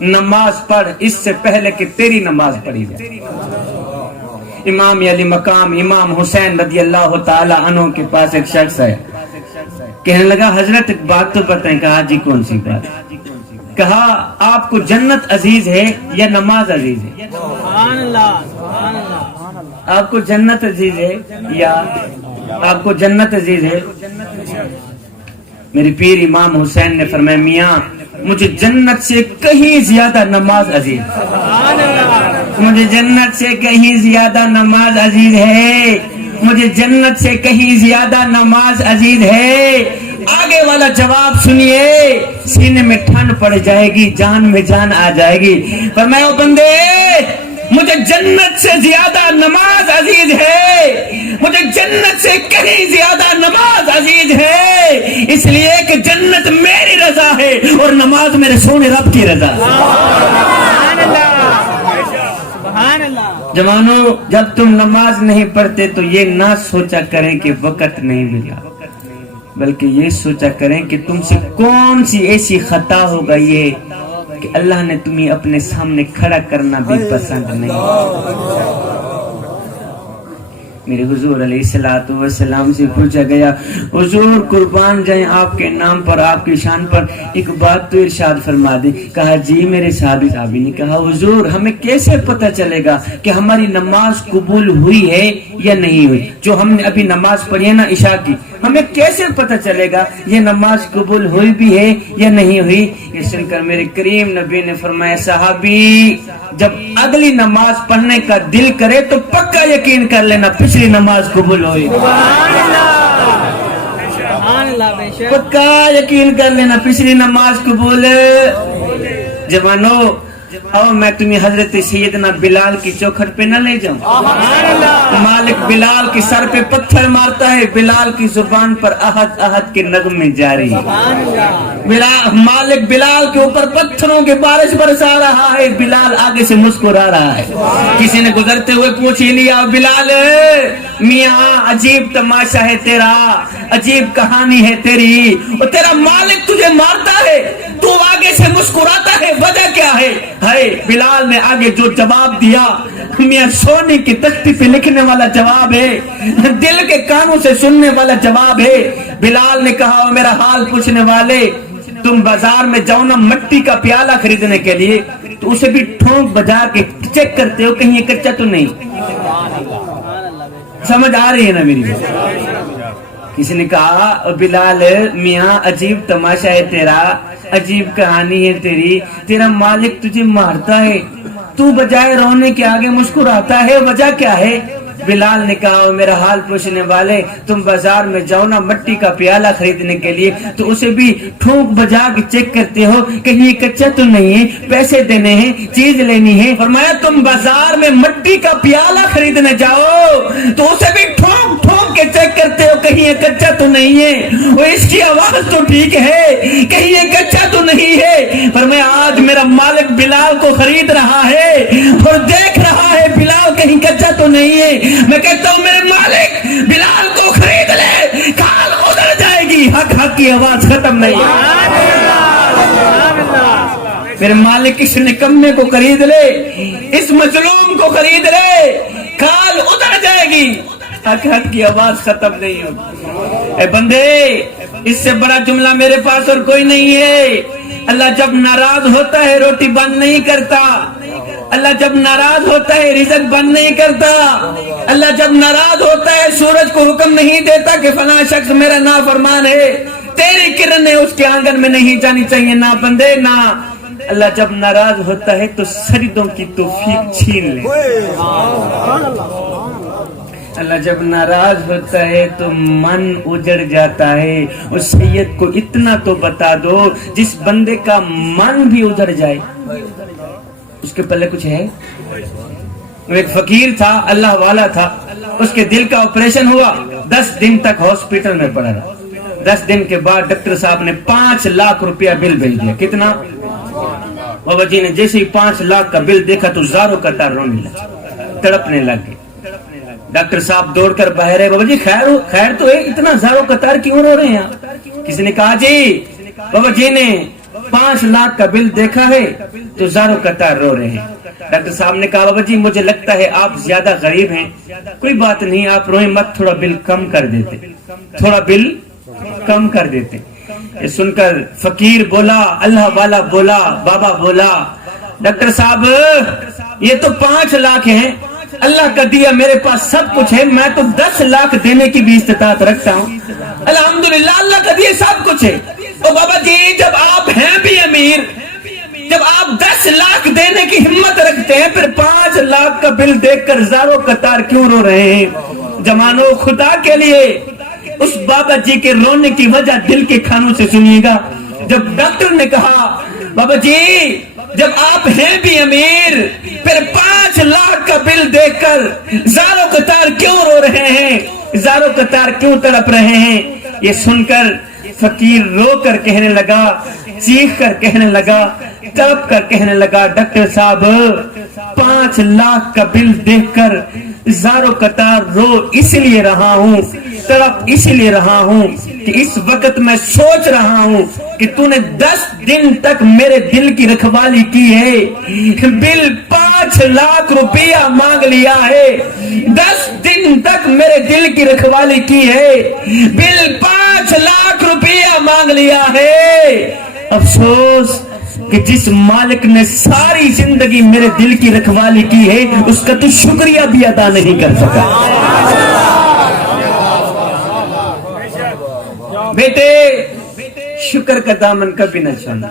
نماز پڑھ اس سے پہلے کہ تیری نماز پڑھی جائے۔ امام علی مقام امام حسین رضی اللہ تعالی عنہ کے پاس ایک شخص ہے، کہنے لگا حضرت ایک بات تو بتائیں۔ کہا جی کون سی بات؟ کہا آپ کو جنت عزیز ہے یا نماز عزیز ہے؟ آپ کو جنت عزیز ہے یا آپ کو جنت عزیز ہے؟ میری پیر امام حسین نے فرمایا میاں مجھے جنت سے کہیں زیادہ نماز عزیز، مجھے جنت سے کہیں زیادہ نماز عزیز ہے، مجھے جنت سے کہیں زیادہ نماز عزیز ہے۔ آگے والا جواب سنیے، سینے میں ٹھنڈ پڑ جائے گی، جان میں جان آ جائے گی۔ فرمایا او بندے مجھے جنت سے زیادہ نماز عزیز ہے، مجھے جنت سے کہیں زیادہ نماز عزیز ہے، اس لیے کہ جنت میری رضا ہے اور نماز میرے سونے رب کی رضا ہے۔ جوانوں جب تم نماز نہیں پڑھتے تو یہ نہ سوچا کریں کہ وقت نہیں ملا، بلکہ یہ سوچا کریں کہ تم سے کون سی ایسی خطا ہو گئی ہے کہ اللہ نے تمہیں اپنے سامنے کھڑا کرنا بھی پسند نہیں۔ میرے حضور علیہ السلام سے پوچھا گیا حضور قربان جائیں آپ کے نام پر، آپ کی شان پر ایک بات تو ارشاد فرما دیں۔ کہا جی میرے صحابی نے کہا حضور ہمیں کیسے پتہ چلے گا کہ ہماری نماز قبول ہوئی ہے یا نہیں ہوئی؟ جو ہم نے ابھی نماز پڑھی ہے نا عشاء کی، ہمیں کیسے پتہ چلے گا یہ نماز قبول ہوئی بھی ہے یا نہیں ہوئی؟ یہ سن کر میرے کریم نبی نے فرمایا صحابی جب اگلی نماز پڑھنے کا دل کرے تو پکا یقین کر لینا پچھلی نماز قبول ہوئی، پکا یقین کر لینا پچھلی نماز قبول۔ جوانو اور میں تمہیں حضرت سیدنا بلال کی چوکھٹ پہ نہ لے جاؤں۔ مالک بلال کی سر پہ پتھر مارتا ہے، بلال کی زبان پر احد احد کے نغمے جاری ہے۔ مالک بلال کے اوپر پتھروں کی بارش برسا رہا ہے، بلال آگے سے مسکرا رہا ہے۔ کسی نے گزرتے ہوئے پوچھ ہی لیا بلال میاں عجیب تماشا ہے تیرا، عجیب کہانی ہے تیری، اور تیرا مالک تجھے مارتا ہے تو آگے سے مسکراتا ہے، وجہ کیا ہے؟ بلال نے آگے جو جواب دیا میاں سونے کی تختی پہ لکھنے والا جواب ہے، دل کے کانوں سے سننے والا جواب ہے۔ بلال نے کہا میرا حال پوچھنے والے تم بازار میں جاؤ نا مٹی کا پیالہ خریدنے کے لیے تو اسے بھی ٹھونک بجا کے چیک کرتے ہو کہیں یہ کچا تو نہیں؟ سمجھ آ رہی ہے نا میری بات؟ کسی نے کہا بلال میاں عجیب تماشا ہے تیرا، عجیب کہانی ہے تیری، تیرا مالک تجھے مارتا ہے تو بجائے رونے کے آگے مسکراتا ہے، وجہ کیا ہے؟ بلال نے کہا میرا حال پوچھنے والے تم بازار میں جاؤ نا مٹی کا پیالہ خریدنے کے لیے تو اسے بھی ٹھونک بجا کے چیک کرتے ہو کہیں یہ کچا تو نہیں ہے، پیسے دینے ہیں، چیز لینی ہے۔ فرمایا تم بازار میں مٹی کا پیالہ خریدنے جاؤ تو اسے بھی ٹھونک ٹھونک کے چیک کرتے ہو کہیں یہ کچا تو نہیں ہے، وہ اس کی آواز تو ٹھیک ہے، کہیں یہ کچا تو نہیں ہے۔ فرمایا آج میرا مالک بلال کو خرید رہا ہے اور دیکھ رہا ہے بلال کہیں کچا تو نہیں ہے، میں کہتا ہوں میرے مالک بلال کو خرید لے، کال ادھر جائے گی، حق حق کی آواز ختم نہیں ہے۔ میرے مالک اس نکمے کو خرید لے، اس مظلوم کو خرید لے، کال ادھر جائے گی، حق حق کی آواز ختم نہیں ہوگی۔ اے بندے اس سے بڑا جملہ میرے پاس اور کوئی نہیں ہے۔ اللہ جب ناراض ہوتا ہے روٹی بند نہیں کرتا، اللہ جب ناراض ہوتا ہے رزق بند نہیں کرتا، اللہ جب ناراض ہوتا ہے سورج کو حکم نہیں دیتا کہ فلاں شخص میرا نافرمان ہے، تیری کرنیں اس کے آنگن میں نہیں جانی چاہیے، نہ بندے نہ۔ اللہ جب ناراض ہوتا ہے تو سجدوں کی توفیق چھین لے، اللہ جب ناراض ہوتا ہے تو من اجڑ جاتا ہے۔ اس سید کو اتنا تو بتا دو جس بندے کا من بھی اجڑ جائے اس کے پلے کچھ ہے؟ وہ ایک فقیر تھا، اللہ والا تھا، اس کے دل کا آپریشن ہوا، 10 دن تک ہاسپٹل میں پڑا رہا۔ 10 دن کے بعد ڈاکٹر صاحب نے 5 لاکھ روپیہ بل بھیج دیا۔ کتنا؟ بابا جی نے جیسے ہی 5 لاکھ کا بل دیکھا تو زاروں قطار رونے لگا، تڑپنے لگ گئے۔ ڈاکٹر صاحب دوڑ کر باہر ہے، بابا جی خیر تو ہے، اتنا زاروں قطار کیوں رو رہے ہیں؟ کسی نے کہا جی بابا جی نے 5 لاکھ کا بل دیکھا ہے تو زاروں قطار رو رہے ہیں. ڈاکٹر صاحب نے کہا بابا جی مجھے لگتا ہے آپ زیادہ غریب ہیں, کوئی بات نہیں آپ روئیں مت, تھوڑا بل کم کر دیتے, تھوڑا بل کم کر دیتے. یہ سن کر فقیر بولا, اللہ والا بولا, بابا بولا ڈاکٹر صاحب یہ تو 5 لاکھ ہیں, اللہ کا دیا میرے پاس سب کچھ ہے, میں تو 10 لاکھ دینے کی بھی استطاعت رکھتا ہوں, الحمدللہ اللہ کا دیا سب کچھ ہے. او بابا جی جب آپ ہیں بھی امیر, جب آپ 10 لاکھ دینے کی ہمت رکھتے ہیں, پھر 5 لاکھ کا بل دیکھ کر زاروں قطار کیوں رو رہے ہیں؟ جوانوں خدا کے لیے اس بابا جی کے رونے کی وجہ دل کے کھانوں سے سنیے گا. جب ڈاکٹر نے کہا بابا جی جب آپ ہیں بھی امیر, پھر 5 لاکھ کا بل دیکھ کر زاروں قطار کیوں رو رہے ہیں, زاروں قطار کیوں تڑپ رہے ہیں؟ یہ سن کر فقیر رو کر کہنے لگا, چیخ کر کہنے لگا, تڑپ کر کہنے لگا ڈاکٹر صاحب 5 لاکھ کا بل دیکھ کر زاروں قطار رو اس لیے رہا ہوں, تڑپ اس لیے رہا ہوں کہ اس وقت میں سوچ رہا ہوں کہ تو نے 10 دن تک میرے دل کی رکھوالی کی ہے, بل 5 لاکھ روپیہ مانگ لیا ہے, 10 دن تک میرے دل کی رکھوالی کی ہے, بل 5 لاکھ روپیہ مانگ لیا ہے. افسوس کہ جس مالک نے ساری زندگی میرے دل کی رکھوالی کی ہے اس کا تو شکریہ بھی ادا نہیں کر سکا. بیٹے شکر کا دامن کبھی نہ چھوڑنا,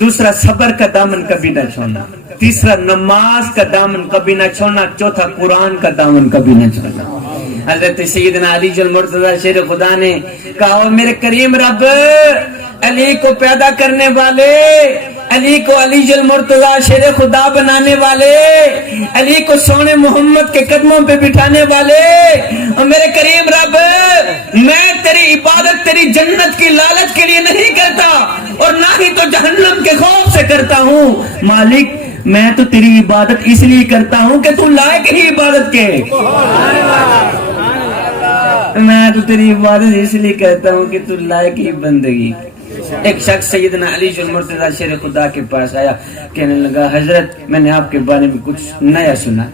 دوسرا صبر کا دامن کبھی نہ چھوڑنا, تیسرا نماز کا دامن کبھی نہ چھوڑنا, چوتھا قرآن کا دامن کبھی نہ چھوڑنا. حضرت سیدنا علی المرتضی شیر خدا نے کہا میرے کریم رب, علی کو پیدا کرنے والے, علی کو علی المرتضی شیر خدا بنانے والے, علی کو سونے محمد کے قدموں پہ بٹھانے والے, اور میرے کریم رب میں تیری عبادت تیری جنت کی لالچ کے لیے نہیں کرتا اور نہ ہی تو جہنم کے خوف سے کرتا ہوں. مالک میں تو تیری عبادت اس لیے کرتا ہوں کہ تو لائق ہی عبادت کے, میں تو تیری عبادت اس لیے کرتا ہوں کہ تو لائق ہی بندگی. ایک شخص سیدنا علی المرتضی شیر خدا کے پاس آیا, کہنے لگا حضرت میں نے آپ کے بارے میں کچھ نیا سنا.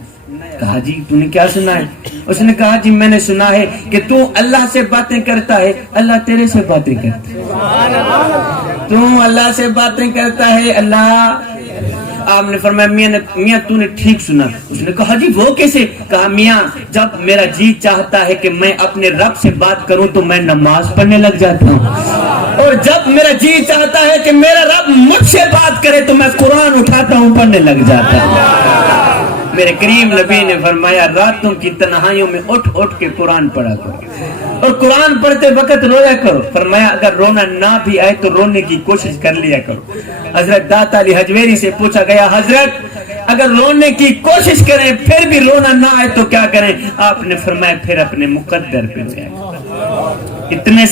کہا جی تو نے کیا سنا ہے؟ اس نے کہا جی میں نے سنا ہے کہ تو اللہ سے باتیں کرتا ہے, اللہ تیرے سے باتیں کرتا ہے, تو اللہ سے باتیں کرتا ہے, اللہ. آپ نے فرمایا میاں تو نے ٹھیک سنا. اس نے کہا جی وہ کیسے؟ کہا میاں جب میرا جی چاہتا ہے کہ میں اپنے رب سے بات کروں تو میں نماز پڑھنے لگ جاتا ہوں, اور جب میرا جی چاہتا ہے کہ میرا رب مجھ سے بات کرے تو میں قرآن اٹھاتا ہوں پڑھنے لگ جاتا ہوں. میرے کریم نبی نے فرمایا راتوں کی تنہائیوں میں اٹھ اٹھ کے قرآن پڑھا کرو, اور قرآن پڑھتے وقت رویا کرو. فرمایا اگر رونا نہ بھی آئے تو رونے کی کوشش کر لیا کرو. حضرت داتا علی حجویری سے پوچھا گیا حضرت اگر رونے کی کوشش کریں پھر بھی رونا نہ آئے تو کیا کریں؟ آپ نے فرمایا پھر اپنے مقدر پہ رویا کرو. اتنے